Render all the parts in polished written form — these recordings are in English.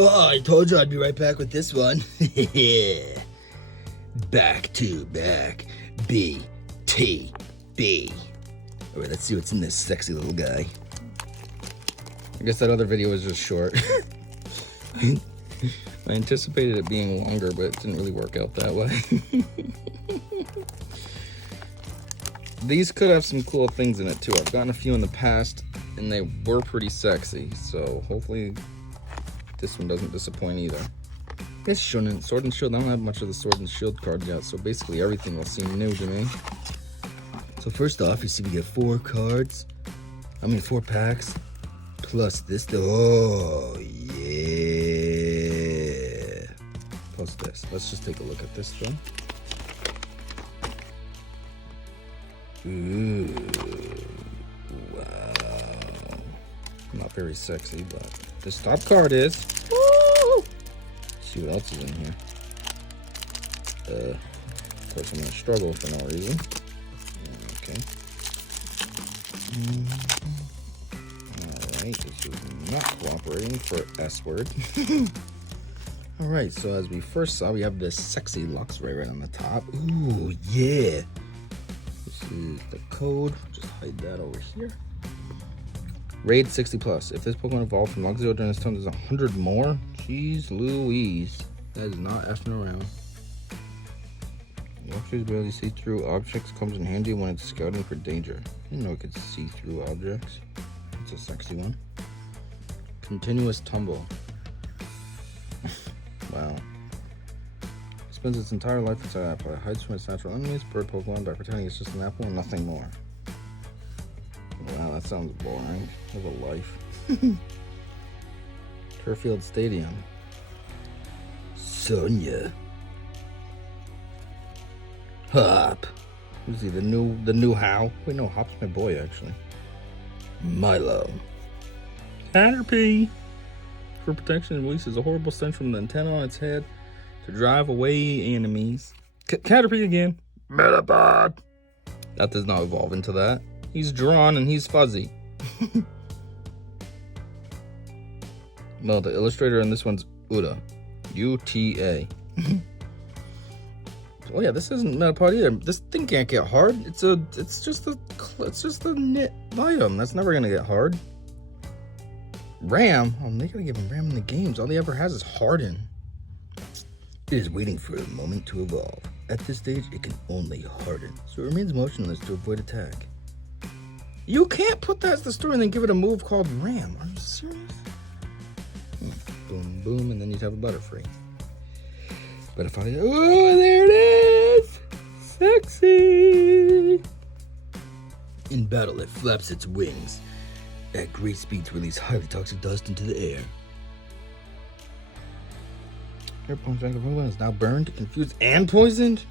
Oh, I told you I'd be right back with this one. Back to back. BTB. Alright, let's see what's in this sexy little guy. I guess that other video was just short. I anticipated it being longer, but it didn't really work out that way. These could have some cool things in it too. I've gotten a few in the past, and they were pretty sexy. So hopefully this one doesn't disappoint either. This shouldn't. Sword and Shield, I don't have much of the Sword and Shield card yet, so basically everything will seem new to me. So first off, you see we get 4 cards. 4 packs. Plus this. Oh, yeah. Plus this. Let's just take a look at this though. Ooh. Wow. Not very sexy, but this top card is. Woo! See what else is in here. Of course, I'm gonna struggle for no reason. Okay. Alright, this is not cooperating for S word. Alright, so as we first saw, we have this sexy Luxray right on the top. Ooh, yeah. This is the code. Just hide that over here. Raid 60+. If this Pokemon evolved from Luxio during this time, there's 100 more. Jeez Louise. That is not effing around. Luxray's ability to see through objects comes in handy when it's scouting for danger. I didn't know it could see through objects. It's a sexy one. Continuous Tumble. Wow. Spends its entire life inside an apple. It hides from its natural enemies, bird Pokemon, by pretending it's just an apple and nothing more. Wow, that sounds boring. Have a life. Turffield Stadium. Sonya. Hop. Who's he? The new How? Wait, no, Hop's my boy actually. Milo. Caterpie. For protection, it releases a horrible stench from the antenna on its head to drive away enemies. Caterpie again. Metapod. That does not evolve into that. He's drawn and he's fuzzy. Well, the illustrator in this one's Uta. U-T-A. Oh yeah, this isn't Metapod either. This thing can't get hard. It's just a knit item. That's never gonna get hard. Ram? Oh, they gotta give him Ram in the games. All he ever has is Harden. It is waiting for a moment to evolve. At this stage, it can only harden, so it remains motionless to avoid attack. You can't put that as the story and then give it a move called Ram. Are you serious? Boom, boom, and then you'd have a Butterfree. Oh, there it is! Sexy! In battle, it flaps its wings. At great speed to release highly toxic dust into the air. Air Punch Rank of Pokemon is now burned, confused, and poisoned?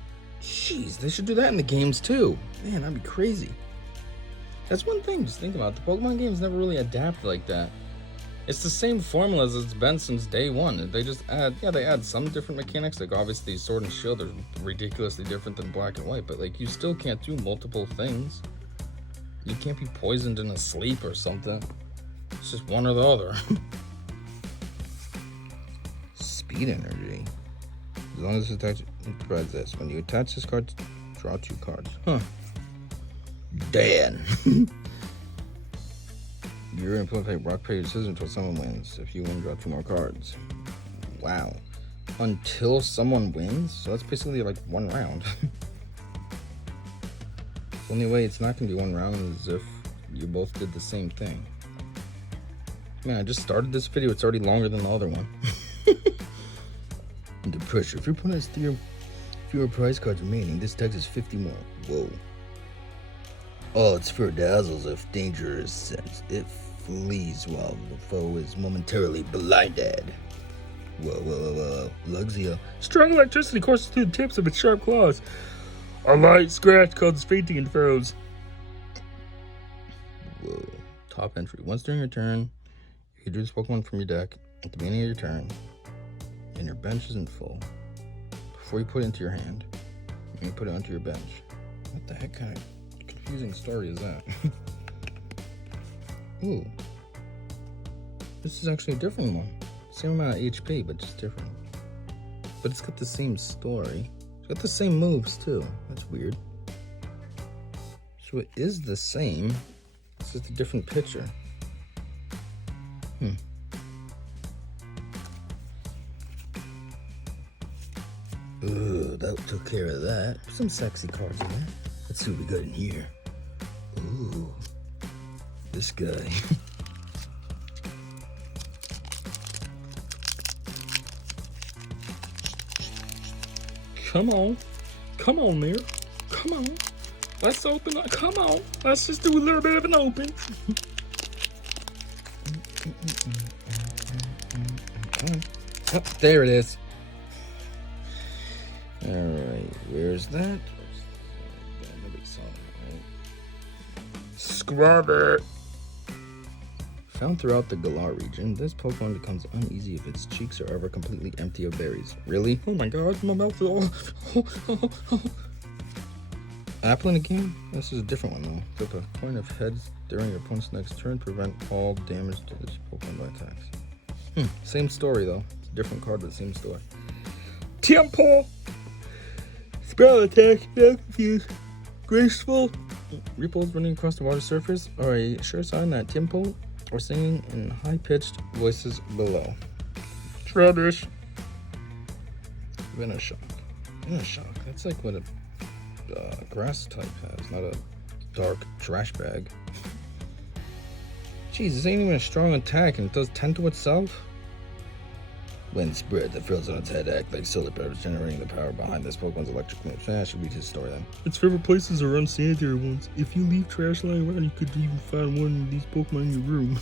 Jeez, they should do that in the games too. Man, that'd be crazy. That's one thing, just think about it. The Pokemon games never really adapt like that. It's the same formula as it's been since day one. They just add, they add some different mechanics. Like obviously Sword and Shield are ridiculously different than Black and White, but like you still can't do multiple things. You can't be poisoned in a sleep or something. It's just one or the other. Speed Energy. As long as it provides this. When you attach this card, draw 2 cards. Huh. Dan. You're going to play rock, paper, scissors until someone wins. If you win, draw 2 more cards. Wow. Until someone wins? So that's basically like 1 round. The only way it's not going to be 1 round is if you both did the same thing. Man, I just started this video. It's already longer than the other one. Under pressure. If your opponent has fewer prize cards remaining, this text is 50 more. Whoa. Oh, it's for dazzles if danger is sensed. It flees while the foe is momentarily blinded. Whoa. Luxio. Strong electricity courses through the tips of its sharp claws. A light scratch causes fainting and froze. Whoa. Top entry. Once during your turn, you can do this Pokemon from your deck at the beginning of your turn, and your bench isn't full. Before you put it into your hand, you put it onto your bench. What the heck kind of confusing story is that? Ooh. This is actually a different one. Same amount of HP, but just different. But it's got the same story. It's got the same moves, too. That's weird. So it is the same. It's just a different picture. Ooh, that took care of that. Some sexy cards in there. Let's see what we got in here. Ooh, this guy. Come on. Come on there. Come on. Let's open up. Come on. Let's just do a little bit of an open. Oh, there it is. All right. Where's that? Nobody saw that, right? Scrub it. Found throughout the Galar region, this Pokemon becomes uneasy if its cheeks are ever completely empty of berries. Really? Oh my god, my mouth is all... Apple in the game? This is a different one though. Flip a coin of heads during your opponent's next turn, prevent all damage to this Pokemon by attacks. Same story though. It's a different card, but same story. Temple! Spell attack, now confused. Graceful. Ripples running across the water surface are a sure sign that Temple or singing in high-pitched voices below. Rubbish. Venoshock. Venoshock. That's like what a grass type has, not a dark trash bag. Jeez, this ain't even a strong attack, and it does 10 to itself? Wind spread that fills on its head act like solar powers, generating the power behind this Pokemon's electric moves. That should be his story then. Its favorite places are unsanitary ones. If you leave trash lying around, you could even find one of these Pokemon in your room.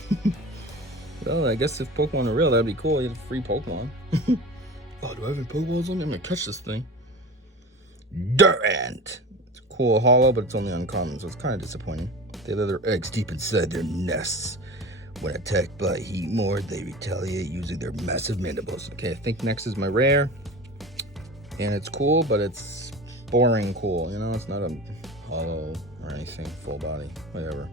Well, I guess if Pokemon are real, that'd be cool. You have free Pokemon. Oh, do I have any Pokeballs on me? I'm gonna catch this thing. Durant! It's a cool hollow, but it's only uncommon, so it's kind of disappointing. They lay their eggs deep inside their nests. When attacked by Heatmor, they retaliate using their massive mandibles. Okay, I think next is my rare. And it's cool, but it's boring cool. You know, it's not a hollow or anything, full body, whatever.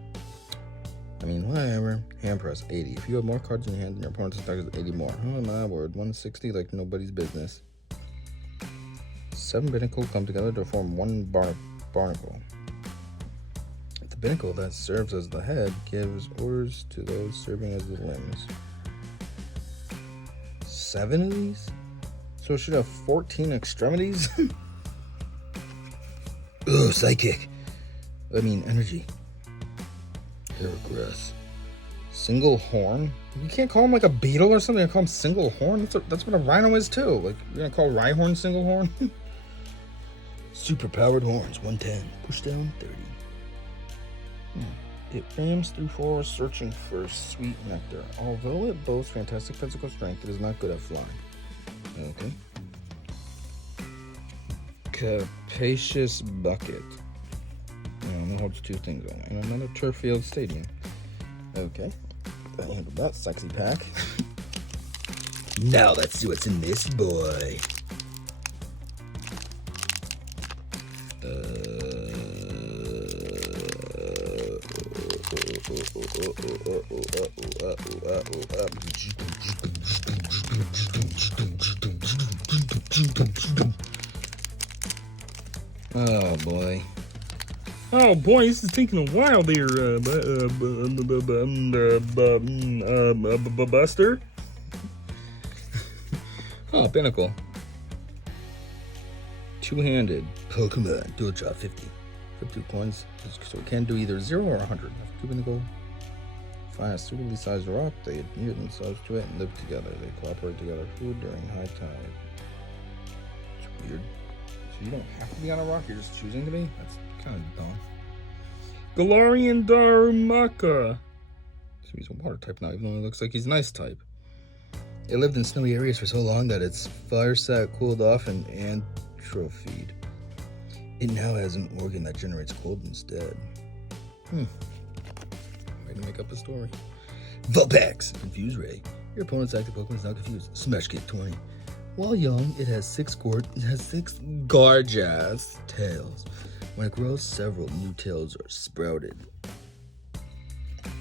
I mean, whatever. Hand press, 80. If you have more cards in your hand than your opponent's attack is 80 more. Oh my word, 160 like nobody's business. 7 Binnacle come together to form one barnacle. The Binnacle that serves as the head gives orders to those serving as the limbs. 7 of these? So it should have 14 extremities? Ugh, psychic. I mean, energy. Paragrass. Single horn? You can't call him like a beetle or something. You call him single horn? That's what a rhino is too. Like, you're gonna call Rhyhorn single horn? Super powered horns, 110. Push down, 30. It rams through forests searching for sweet nectar. Although it boasts fantastic physical strength, it is not good at flying. Okay. Capacious Bucket. It only holds 2 things on it. And another turf field stadium. Okay. That handled that sexy pack. Now let's see what's in this boy. Oh boy. Oh boy, this is taking a while there, Buster. Oh, Pinnacle. Two-handed. Pokemon, dual drop 50. 50 coins, so it can do either 0 or 100. After two Pinnacle, find a suitably sized rock, they adhere themselves to it and live together. They cooperate together food during high tide. It's weird. So you don't have to be on a rock, you're just choosing to be? That's kind of dumb. Galarian Darumaka. So he's a water type now, even though he looks like he's an ice type. It lived in snowy areas for so long that its fire sac cooled off and atrophied. It now has an organ that generates cold instead. Way to make up a story. Vulpix! Confuse Ray. Your opponent's active Pokemon is now confused. Smash Kick 20. While young, it has 6 gorgeous tails. When it grows, several new tails are sprouted.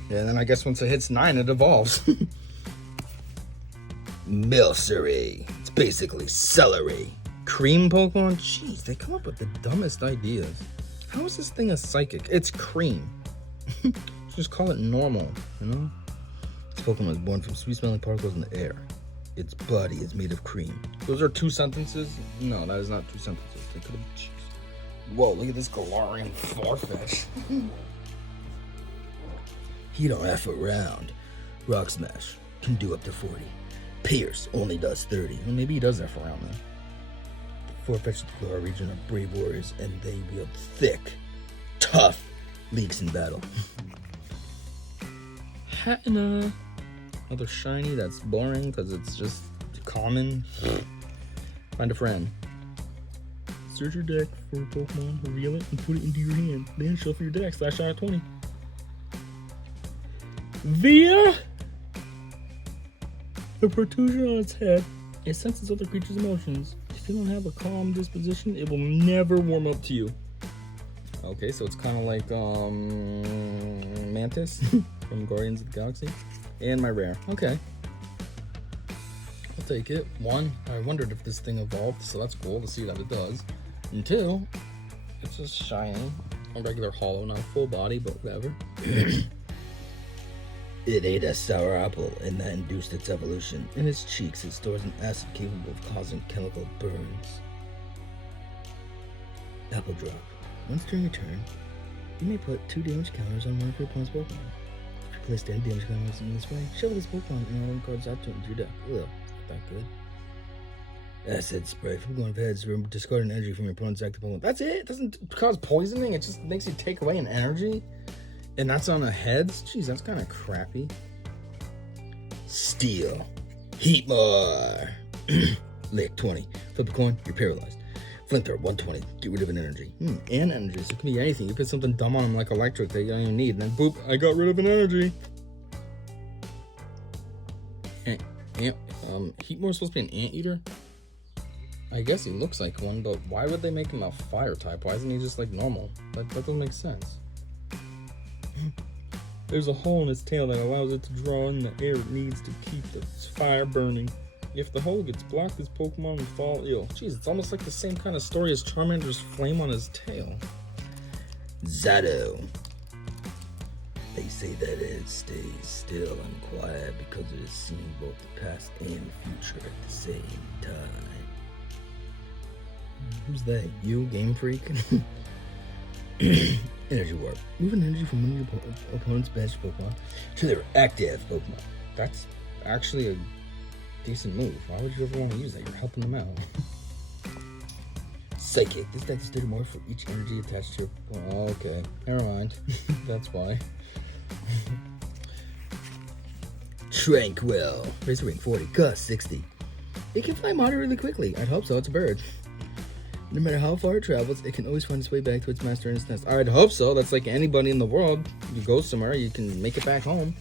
Yeah, and then I guess once it hits 9, it evolves. Milcery. It's basically celery. Cream Pokemon? Jeez, they come up with the dumbest ideas. How is this thing a psychic? It's cream. Just call it normal, you know? This Pokemon was born from sweet-smelling particles in the air. Its body is made of cream. Those are 2 sentences? No, that is not 2 sentences. They could have... Whoa, look at this Galarian Farfetch. He don't F around. Rock Smash can do up to 40. Pierce only does 30. Well, maybe he does F around then. Farfetch and Galar region are brave warriors, and they wield thick, tough leaks in battle. Hatna. Another shiny that's boring because it's just common. Find a friend. Search your deck for a Pokemon, reveal it, and put it into your hand. Then shuffle your deck, slash out 20. Via the protrusion on its head, it senses other creatures' emotions. If you don't have a calm disposition, it will never warm up to you. Okay, so it's kind of like Mantis from Guardians of the Galaxy. And my rare. Okay. I'll take it. 1, I wondered if this thing evolved, so that's cool to see that it does. And 2, it's just shiny. A regular hollow, not a full body, but whatever. It ate a sour apple, and that induced its evolution. In its cheeks, it stores an acid capable of causing chemical burns. Apple Drop. Once during a turn, you may put 2 damage counters on one of your opponent's Pokemon. If you place 10 damage counters in this way, shuffle this Pokemon and all cards out to into your deck. Ugh, not that good. Acid Spray. From going heads, discard an energy from your opponent's active Pokemon. That's it? It doesn't cause poisoning, it just makes you take away an energy? And that's on the heads? Jeez, that's kind of crappy. Steel. Heatmore. Lick 20. Flip a coin, you're paralyzed. Flinter 120. Get rid of an energy. And energy, so it can be anything. You put something dumb on them like electric that you don't even need, and then boop, I got rid of an energy. Heatmore's supposed to be an anteater? I guess he looks like one, but why would they make him a fire type? Why isn't he just like normal? That doesn't make sense. There's a hole in its tail that allows it to draw in the air it needs to keep the fire burning. If the hole gets blocked, this Pokemon will fall ill. Jeez, it's almost like the same kind of story as Charmander's flame on his tail. Zato. They say that it stays still and quiet because it has seen both the past and future at the same time. Who's they? You, Game Freak? Energy Warp. Move an energy from one of your opponent's bench Pokemon to their active Pokemon. That's actually a decent move. Why would you ever want to use that? You're helping them out. Psychic. This deck is 30 more for each energy attached to your Pokemon. Oh, okay. Never mind. That's why. Tranquil. Razor Wing 40. Gust 60. It can fly moderately quickly. I'd hope so. It's a bird. No matter how far it travels, it can always find its way back to its master in its nest. I'd hope so. That's like anybody in the world. You go somewhere, you can make it back home.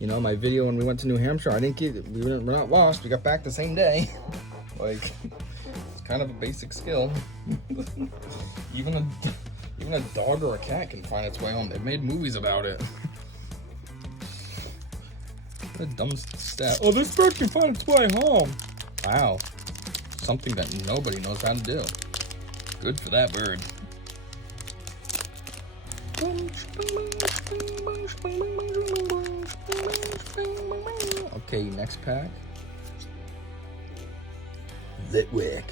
You know, my video when we went to New Hampshire, we're not lost. We got back the same day. Like, it's kind of a basic skill. Even a dog or a cat can find its way home. They've made movies about it. What a dumb stat. Oh, this bird can find its way home. Wow. Something that nobody knows how to do. Good for that bird. Okay, next pack. Litwick.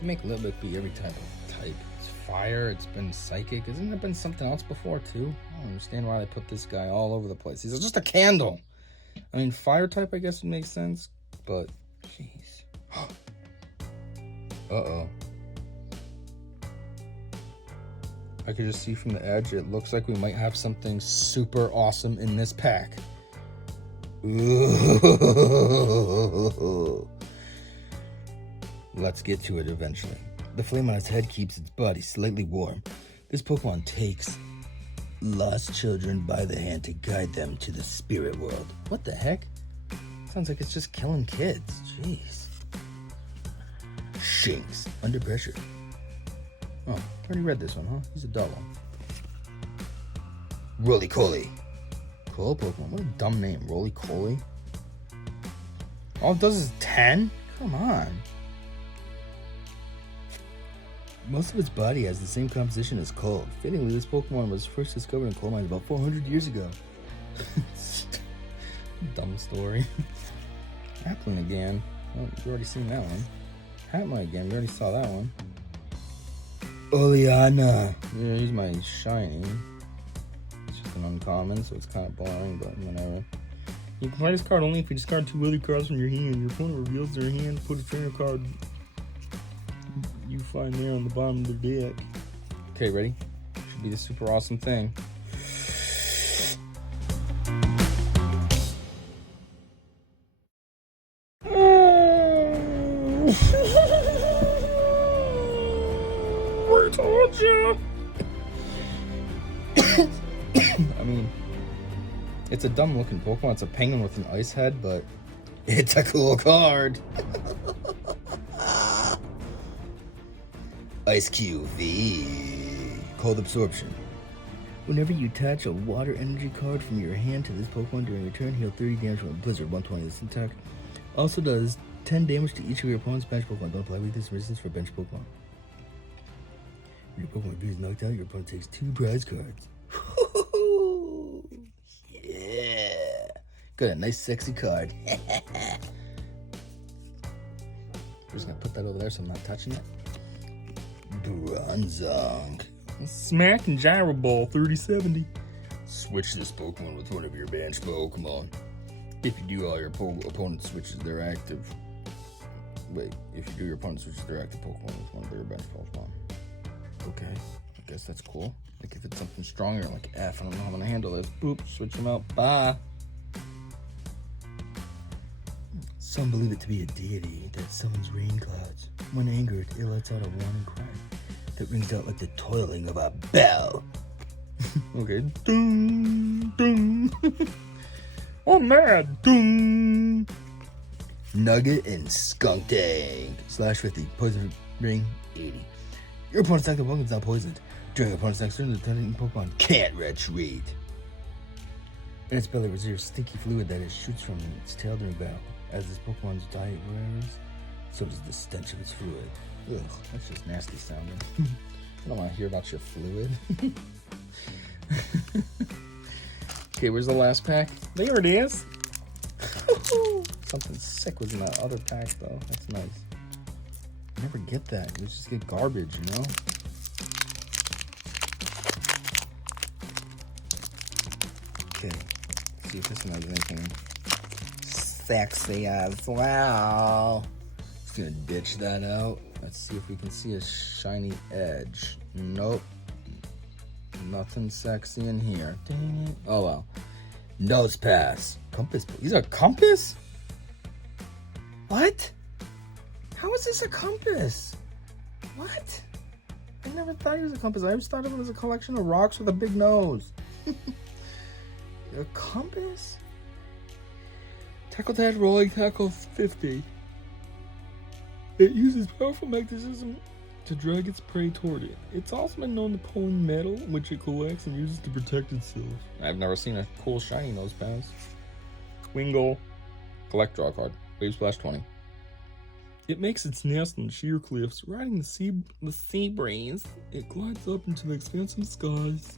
They make Litwick be every type of type. It's fire, it's been psychic. Hasn't there been something else before too? I don't understand why they put this guy all over the place. He's just a candle. I mean, fire type I guess would make sense, but jeez. Uh-oh. I could just see from the edge, it looks like we might have something super awesome in this pack. Ooh. Let's get to it eventually. The flame on its head keeps its body slightly warm. This Pokemon takes lost children by the hand to guide them to the spirit world. What the heck? Sounds like it's just killing kids. Jeez. Shinx. Under pressure. Oh, I already read this one, huh? He's a double. Roly-Coly. Cool Pokemon. What a dumb name. Roly-Coly. All it does is 10? Come on. Most of its body has the same composition as coal. Fittingly, this Pokemon was first discovered in coal mines about 400 years ago. Dumb story. Applin again. Oh, you already seen that one. Hatma again. We already saw that one. Oleana. Yeah, here's my shiny. It's just an uncommon, so it's kind of boring, but whatever. You can play this card only if you discard 2 other cards from your hand. Your opponent reveals their hand, put a trainer card you find there on the bottom of the deck. Okay, ready? Should be the super awesome thing. I told you. I mean, it's a dumb looking Pokemon. It's a penguin with an ice head, but it's a cool card. Ice QV. Cold Absorption. Whenever you attach a water energy card from your hand to this Pokemon during your turn, heal 30 damage from a Blizzard 120. This attack also does 10 damage to each of your opponent's bench Pokemon. Don't apply weakness resistance for bench Pokemon. When your Pokemon is knocked out, your opponent takes 2 prize cards. Yeah. Got a nice sexy card. I'm just gonna put that over there so I'm not touching it. Bronzong. Smack and Gyro Ball 3070. Switch this Pokemon with one of your bench Pokemon. If you do, all your opponent switches their active. Wait, if you do, your opponent switches their active Pokemon with one of their bench Pokemon. Okay, I guess that's cool. Like if it's something stronger, like F, I don't know how I'm gonna handle this. Boop, switch them out. Bye. Some believe it to be a deity that summons rain clouds. When angered, it lets out a warning cry that rings out like the toiling of a bell. Okay. Ding, ding. I'm mad. Ding. Nugget and Skunk Tank. Slash 50. Poison ring 80. Your opponent's active Pokemon is not poisoned. During your opponent's next turn, the attacking Pokemon can't retreat. In its belly reserves stinky fluid that it shoots from its tail during battle. As this Pokemon's diet varies, so does the stench of its fluid. Ugh, that's just nasty sounding. I don't want to hear about your fluid. Okay, where's the last pack? There it is. Something sick was in that other pack, though. That's nice. I never get that. You just get garbage, you know? Okay, Let's see if this one has anything sexy as well. just gonna ditch that out. Let's see if we can see a shiny edge. Nope. Nothing sexy in here. Dang it. Oh well. Nose pass. Compass. These are compass? What? How is this a compass? What? I never thought it was a compass. I always thought of it as a collection of rocks with a big nose. A compass? Tackle Tag Rolling Tackle 50. It uses powerful magnetism to drag its prey toward it. It's also been known to pull in metal, which it collects and uses to protect itself. I've never seen a cool shiny nose pass. Wingull. Collect draw card. Wave Splash 20. It makes its nest on sheer cliffs, riding the sea breeze. It glides up into the expansive skies.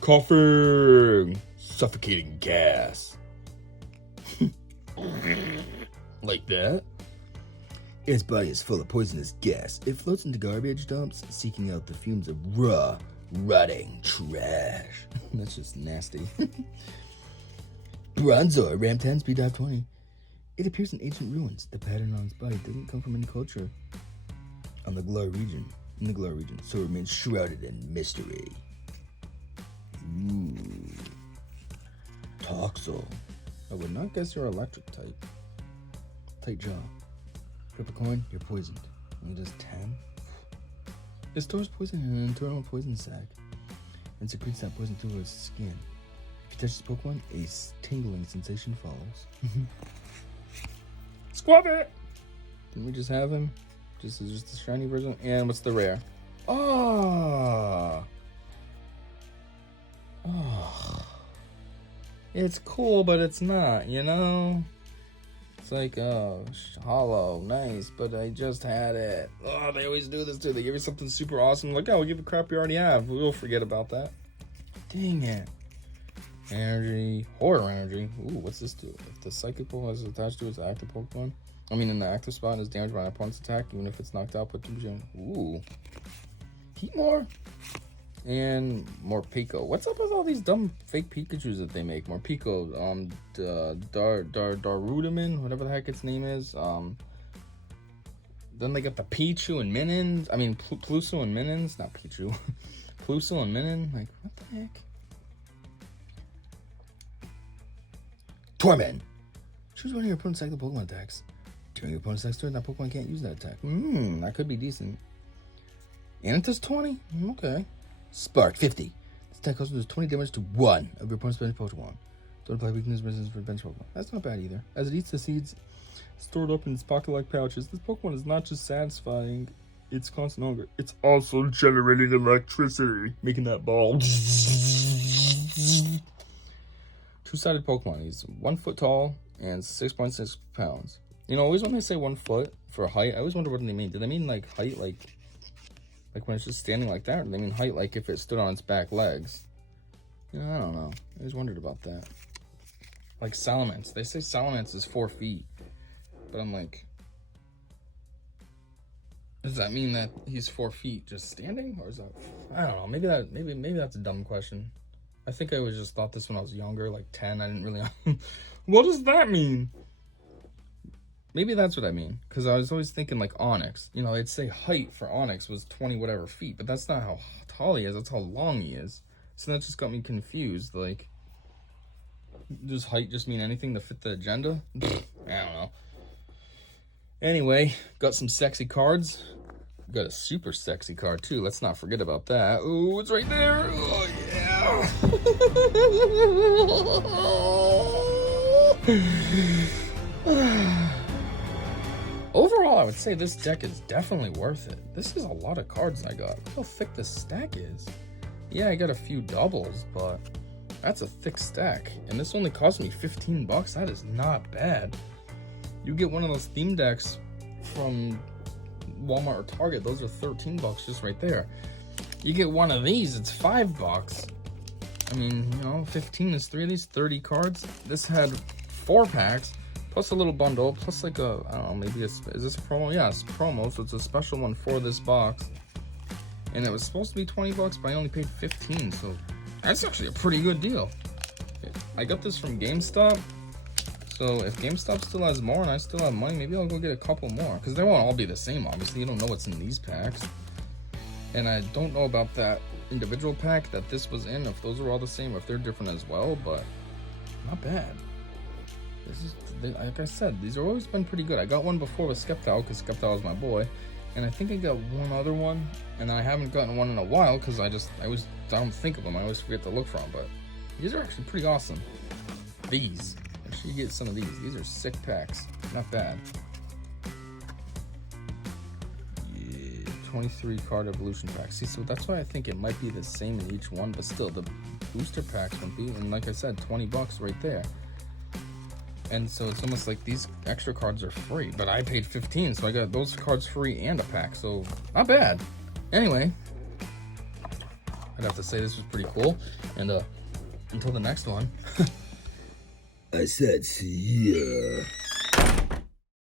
Coughing! Suffocating gas. Like that? Its body is full of poisonous gas. It floats into garbage dumps, seeking out the fumes of raw, rotting trash. That's just nasty. Bronzor, Ram 10, Speed Dive 20. It appears in ancient ruins. The pattern on its body doesn't come from any culture in the Galar region, so it remains shrouded in mystery. Ooh. Toxel. I would not guess you're electric type. Tight jaw. Flip a coin, you're poisoned. Only does 10? It stores poison in an internal poison sac and secretes that poison through its skin. If you touch this Pokemon, a tingling sensation follows. Squab it! Didn't we just have him? Just the shiny version? And what's the rare? Oh! Oh. It's cool, but it's not, you know? like, oh, hollow, nice, but I just had it. Oh, they always do this too. They give you something super awesome, like, oh, we'll give you crap you already have. We'll forget about that. Dang it. Energy, horror energy. Ooh, what's this do? If the psychic Pokemon is attached to its active Pokemon, in the active spot and is damaged by an opponent's attack, even if it's knocked out, put 2%. Ooh. Heatmor? And Morpeko. What's up with all these dumb fake Pikachus that they make? Morpeko, Darudaman, whatever the heck its name is. Then they got the Pichu and Minun. Pluso and Minun. Not Pichu. Pluso and Minun. Like, what the heck? Torment. Choose one of your opponent's active Pokemon attacks. During your opponent's next turn, that Pokemon can't use that attack. That could be decent. And it does 20? Okay. Spark 50. This attack also does 20 damage to one of your opponent's bench Pokemon. Don't apply weakness resistance for bench Pokemon. That's not bad either. As it eats the seeds stored up in its pocket-like pouches, this Pokemon is not just satisfying its constant hunger, it's also generating electricity, making that ball. Two-sided Pokemon. He's 1 foot tall and 6.6 pounds. Always when they say 1 foot for height, I always wonder what they mean. Do they mean like height, like when it's just standing like that, or do they mean height like if it stood on its back legs? I don't know. I always wondered about that. Like Salamence. They say Salamence is 4 feet. But I'm like, does that mean that he's 4 feet just standing? Or is that, I don't know. Maybe that's a dumb question. I think I always just thought this when I was younger, like 10. I didn't really what does that mean? Maybe that's what I mean, because I was always thinking like Onix. They'd say height for Onix was 20 whatever feet, but that's not how tall he is, that's how long he is. So that just got me confused. Like, does height just mean anything to fit the agenda? I don't know. Anyway, got some sexy cards. Got a super sexy card too, let's not forget about that. Ooh, it's right there. Oh yeah. Overall, I would say this deck is definitely worth it. This is a lot of cards I got. Look how thick this stack is. Yeah, I got a few doubles, but that's a thick stack. And this only cost me $15. That is not bad. You get one of those theme decks from Walmart or Target, those are $13 just right there. You get one of these, it's $5. 15 is 3 of these, 30 cards. This had 4 packs. Plus a little bundle, plus like a, I don't know, maybe is this a promo? Yeah, it's a promo, so it's a special one for this box. And it was supposed to be $20, but I only paid 15, so that's actually a pretty good deal. I got this from GameStop, so if GameStop still has more and I still have money, maybe I'll go get a couple more. Because they won't all be the same, obviously. You don't know what's in these packs. And I don't know about that individual pack that this was in, if those are all the same, or if they're different as well, but not bad. This is, like I said, these have always been pretty good. I got one before with Sceptile, because Sceptile is my boy. And I think I got one other one, and I haven't gotten one in a while, because I don't think of them. I always forget to look for them, but these are actually pretty awesome. These. Make sure you get some of these. These are sick packs. Not bad. Yeah, 23 card evolution packs. See, so that's why I think it might be the same in each one, but still, the booster packs would be, and like I said, $20 right there. And so it's almost like these extra cards are free, but I paid 15, so I got those cards free and a pack, so not bad. Anyway, I'd have to say this was pretty cool, and until the next one. I said see ya.